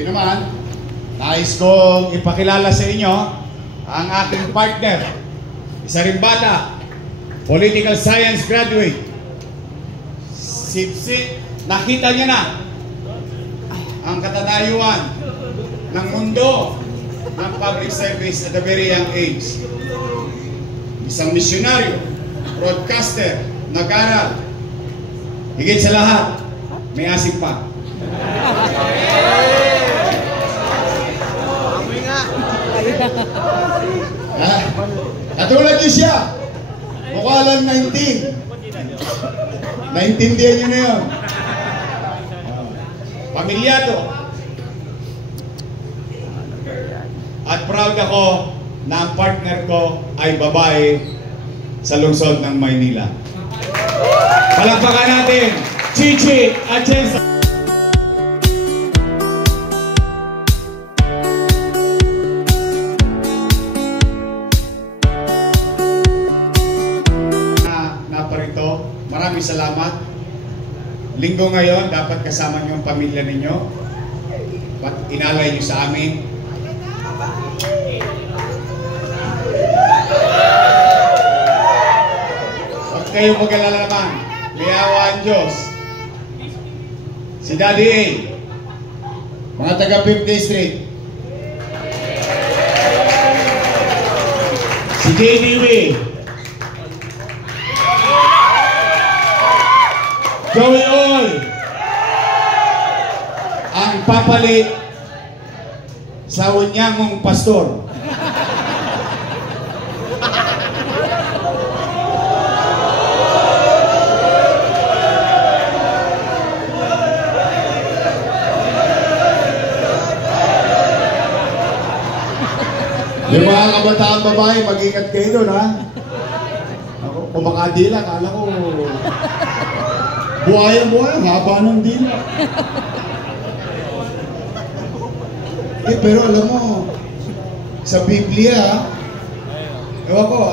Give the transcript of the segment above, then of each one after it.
Ngayon naman, nais kong ipakilala sa inyo ang aking partner. Isa rin bata, political science graduate. Nakita niya na ang katatayuan ng mundo ng public service at a very young age. Isang misyonaryo, broadcaster, nag-aral. Higit sa lahat, may asik pa. Katulad niyo siya. Mukha lang 19. Naintindihan niyo na yun. Pamilyado. At proud ako na ang partner ko ay babae sa lungsod ng Maynila. Palakpakan natin, Chichi Atienza. Naparito, maraming salamat. Linggo ngayon, dapat kasama niyo ang pamilya ninyo. Inalay niyo sa amin. Huwag kayong mag-alala naman. May awa ang Diyos. Si Daddy A, mga taga 5th District. Si JDW, Joey Oy, ang papalit sa unyamong pastor. Yung mga kabataang babae, mag-ingat kayo doon, ha? Ako, kumakadila, kala ko buhay-buhay, haba ng dila. Pero alam mo, sa Biblia, ewan ko,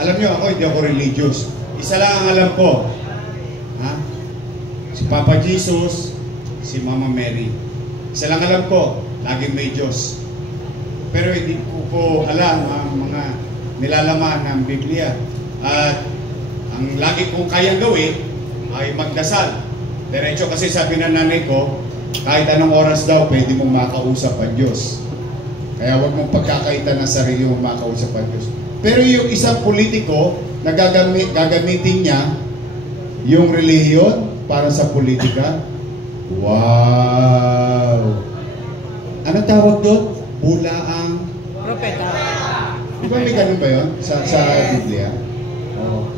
alam nyo ako, hindi ako religious. Isa lang ang alam ko, ha? Si Papa Jesus, si Mama Mary. Isa lang alam ko, laging may Diyos. Pero hindi ko alam ang mga nilalaman ng Biblia. At ang lagi kong kayang gawin ay magdasal. Diretso kasi sabi ng nanay ko, kahit anong oras daw, pwede mong makausap ang Diyos. Kaya huwag mong pagkakaitan ng sarili mong makausap ang Diyos. Pero yung isang politiko na gagamitin niya yung relihiyon para sa politika, wow! Ano tawag doon? Bulaang propeta. Di ba may ganun ba yun sa Biblia? Oo.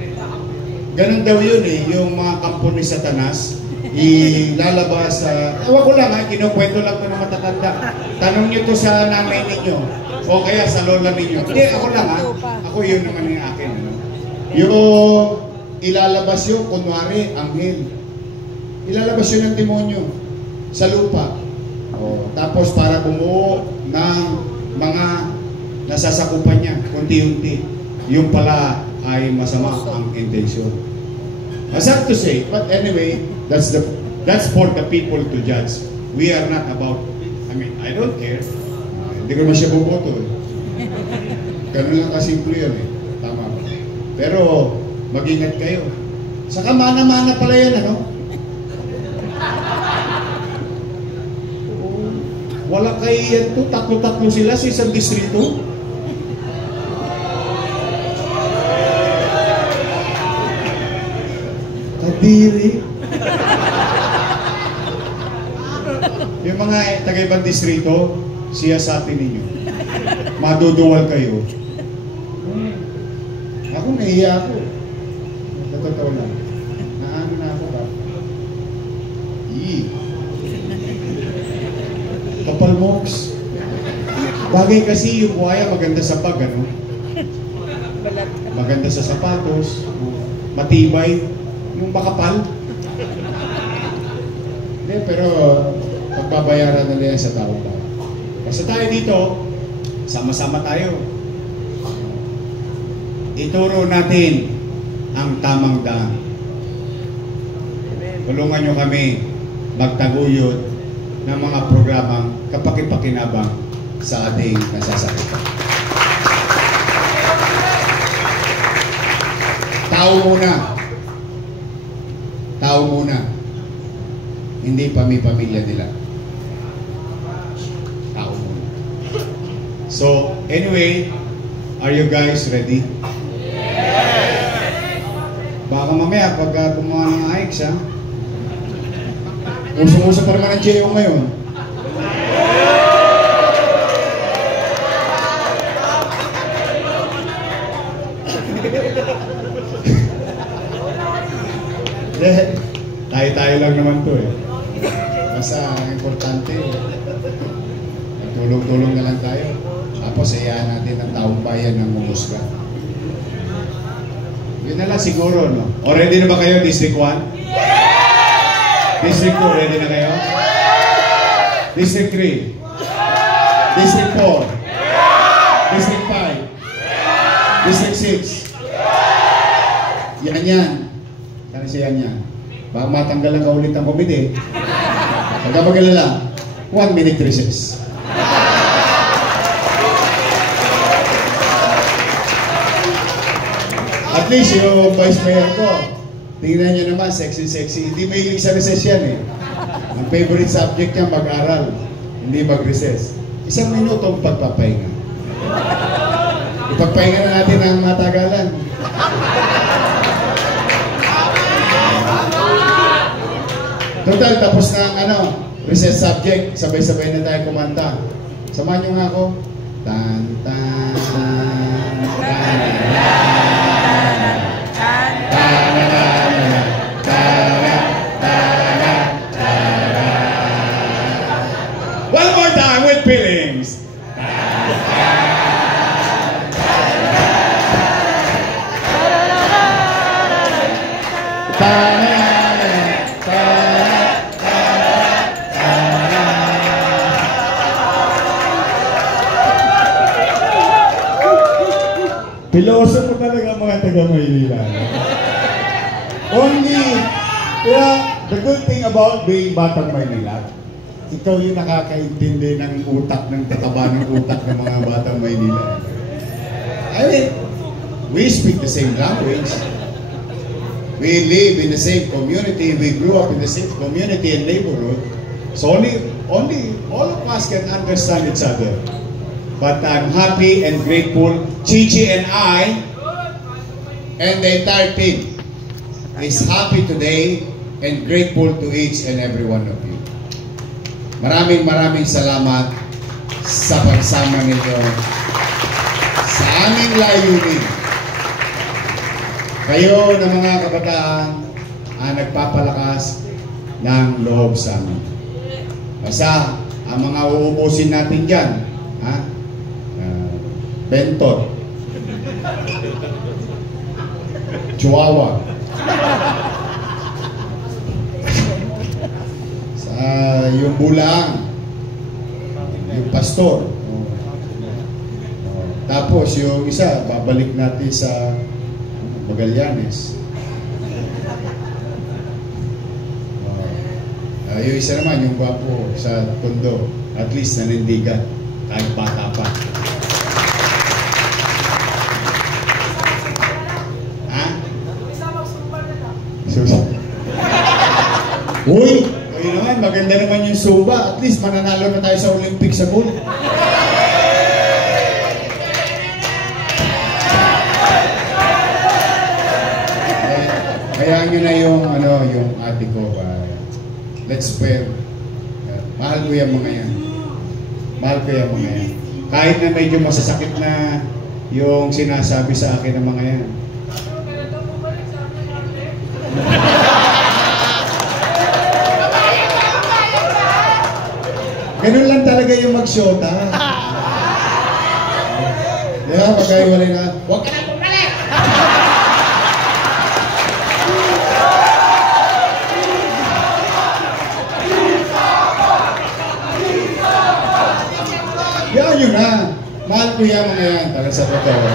Ganun daw yun eh, yung mga kampo ni Satanas, ilalabas sa... Ewan ko lang ha, kinukwento lang ito na matatanda. Tanong nyo to sa nanay ninyo, o kaya sa lola ninyo. Hindi, ako lang ha, ako yun naman yung akin. Ano? Yung ilalabas yun, kunwari, anghel. Ilalabas yun ng demonyo sa lupa. O, tapos para bumuo ng mga nasasakupan niya, unti-unti. Yung pala ay masama ang intention. Sad to say, but anyway, that's for the people to judge. We are not about, I don't care. Hindi ko naman siya buboto eh. Ganun lang kasimple yun eh. Tama ba? Pero, mag-ingat kayo. Saka mana-mana pala yan, ano? Wala kay yan to, tatlo-tatlo sila sa isang distrito. Kadiri. Yung mga taga-ibang distrito, siya sa atin ninyo. Maduduwal kayo. Ako nahiya ako. Totoo lang. Naano na ako ba? Kapal moks. Bagay kasi yung buhaya maganda sa pag, ano? Maganda sa sapatos, matibay, yung makapal. Hindi, pero pagbabayaran na yan sa tao. Basta tayo dito, sama-sama tayo. Ituro natin ang tamang daan. Tulungan nyo kami magtaguyod ng mga programang kapakipakinabang sa ating nasasakitan. Tao muna. Tao muna. Hindi pamilya nila. Tao muna. So, anyway, are you guys ready? Baka mamaya, pag gumawa ng hikes, ha? Usong-uso pa naman ang Cheo ngayon. Tayo-tayo lang naman to eh. Basta ang importante, tulong-tulong na lang tayo. Tapos hayaan natin ang taong bayan ng mumusga. Yun na lang siguro, no? O ready na ba kayo, District 1? District 2, ready na kayo? District 3? District 4? District 5? District 6? Yan. Sana siya yan. Baka matanggal lang ka ulit ang komite. Pagka mag-alala, 1 minute recess. At least yung vice mayor ko, tingnan nyo naman, sexy. Hindi mahilig sa recess yan eh. Ang favorite subject niya mag-aral, hindi mag-recess. 1 minutong pagpapahinga. Ipagpahinga na natin ang matagalan. Total, tapos na ang recess subject. Sabay-sabay na tayo kumanta. Samahan nyo nga ako. Tan, tan, tan, one more time with feelings. Piloso talaga mga taga-Maynila. The good thing about being Batang Maynila, ikaw yung nakakaintindi ng utak, ng tataba ng utak ng mga Batang Maynila. I mean, we speak the same language. We live in the same community. We grew up in the same community and neighborhood. So only all of us can understand each other. But I'm happy and grateful. Chichi and I and the entire team is happy today and grateful to each and every one of you. Maraming salamat sa pagsama ninyo sa aming layunin. Kayo na mga kabataan nagpapalakas ng loob sa amin. Basta ang mga uubusin natin dyan, Benton, Chihuahua, yung Bulang, yung Pastor. Tapos yung isa, babalik natin sa Magallanes. Yung isa naman, yung gwapo sa Tondo. At least nanindigan, kahit bata pa. Uy! Kayo naman, maganda naman yung Zumba. At least mananalo na tayo sa Olympics sa gold. Hayaan nyo na yung ate ko. Let's pray. Mahal ko yung mga yan. Mahal ko yung mga yan. Kahit na medyo masasakit na yung sinasabi sa akin ng mga yan. Ganun lang talaga yung mag-shota. Diba? Pagkaiwalay na, huwag ka na bumalik! Yan yun na. Mahal ko yan mga yan. Talaga sa totoo.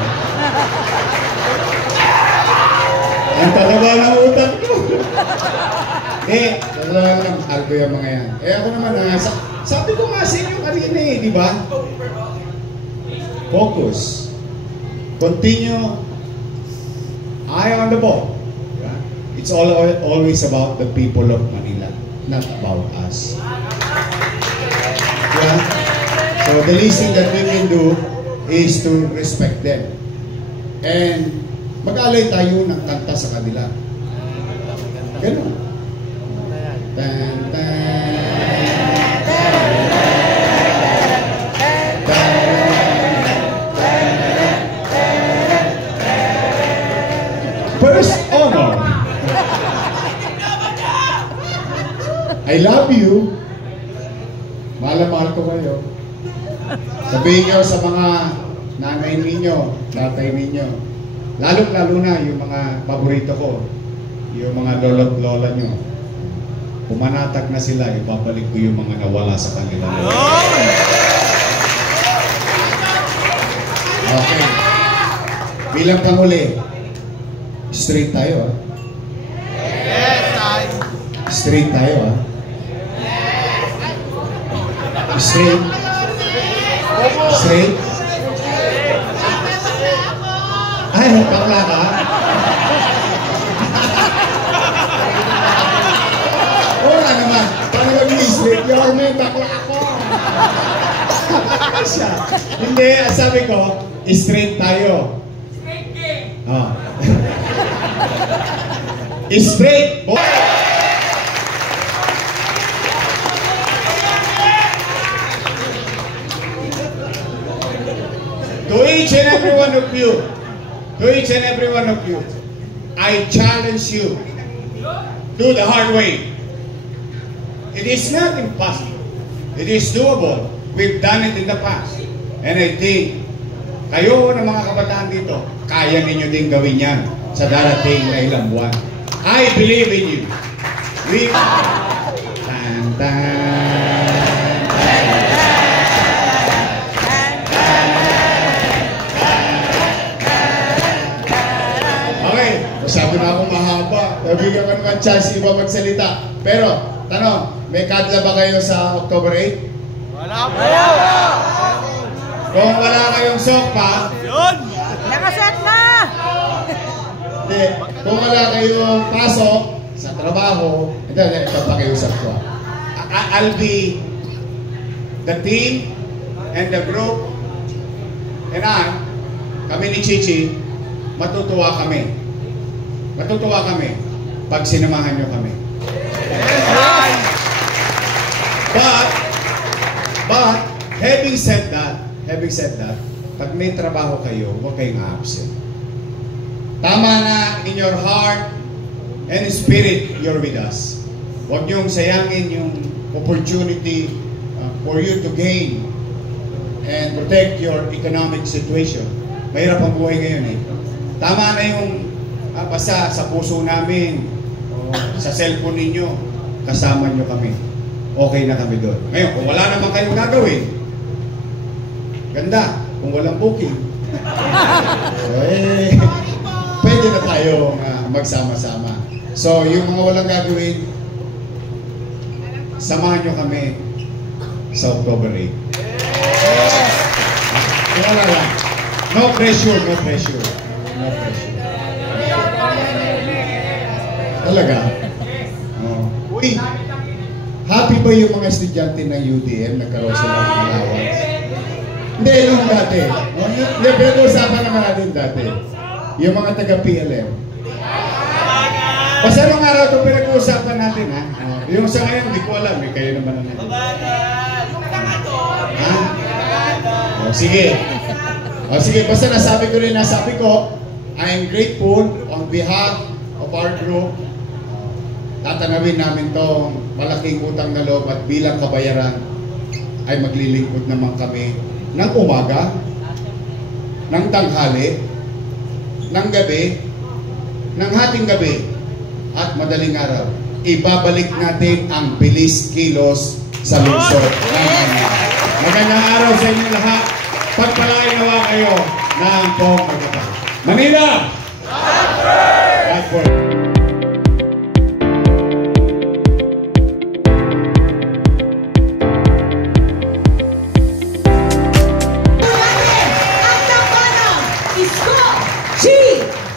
Ang tataba ng utak ko. Totoo lang, mahal ko yan mga yan. Ako naman, Sabi ko nga sa inyo kanina eh, di ba? Focus. Continue. Eye on the ball. Diba? It's always about the people of Manila, not about us. Yeah? So the least thing that we can do is to respect them. And mag-alay tayo ng kanta sa kanila. Ganun. Tan, tan, first honor. I love you. Mahal na mahal ko kayo. Sabihin nyo sa mga nanay ninyo, tatay ninyo, lalo na yung mga paborito ko, yung mga lolo't lola nyo. Pumanatag na sila, ibabalik ko yung mga nawala sa kanila. Okay. Bilang panghuli, straight tayo, straight tayo, straight. Straight. Ay, bakla ka? Oo nga naman. Paano mag-straight? Yung may bakla ako. Siya. Hindi, sabi ko, straight tayo. Straight game. Oh. Straight. To each and every one of you, I challenge you, do the hard way. It is not impossible. It is doable. We've done it in the past. And I think, kayo ng mga kabataan dito, kaya ninyo din gawin yan sa darating na ilang buwan. I believe in you. We... Tan, tan. Sabi na ako mahaba. Nabigyan ko naman chance iba magsalita. Pero, tanong, may kadla ba kayo sa October 8? Wala po! Kung wala kayong sokpa, yun! Nakaset na! Hindi. Kung wala kayong pasok sa trabaho, hindi, papakiusap ko. I'll be the team and the group and kami ni Chichi, matutuwa kami pag sinamahan nyo kami. But having said that, pag may trabaho kayo, huwag kayong absent. Tama na, in your heart and spirit, you're with us. Huwag niyong sayangin yung opportunity for you to gain and protect your economic situation. Mahirap ang buhay ngayon eh. Tama na yung basta sa puso namin, sa cellphone ninyo, kasama nyo kami. Okay na kami doon. Ngayon, kung wala naman kayong gagawin, ganda, kung walang booking. So, pwede na tayo magsama-sama. So, yung mga walang gagawin, samahan nyo kami sa October 8. Wala lang. No pressure. Talaga? Oh. Uy, happy ba yung mga estudyante ng UDM nagkaroon sila ng allowance? Hindi, nung dati. Hindi, pinag-uusapan naman natin dati. Yung mga taga-PLM. Basta nung araw ito pinag-uusapan natin, ha? Yung sa ngayon, hindi ko alam. Kayo naman na natin. Ha? Sige. Sige, basta nasabi ko, I am grateful on behalf of our group. Tatanawin namin tong malaking utang na loob at bilang kabayaran ay maglilingkod naman kami ng umaga, ng tanghali, ng gabi, ng hating gabi, at madaling araw. Ibabalik natin ang bilis kilos sa lungsod. Magandang araw sa inyo lahat. Pagpalain nawa kayo ng buong Manila! Manila! Isko G.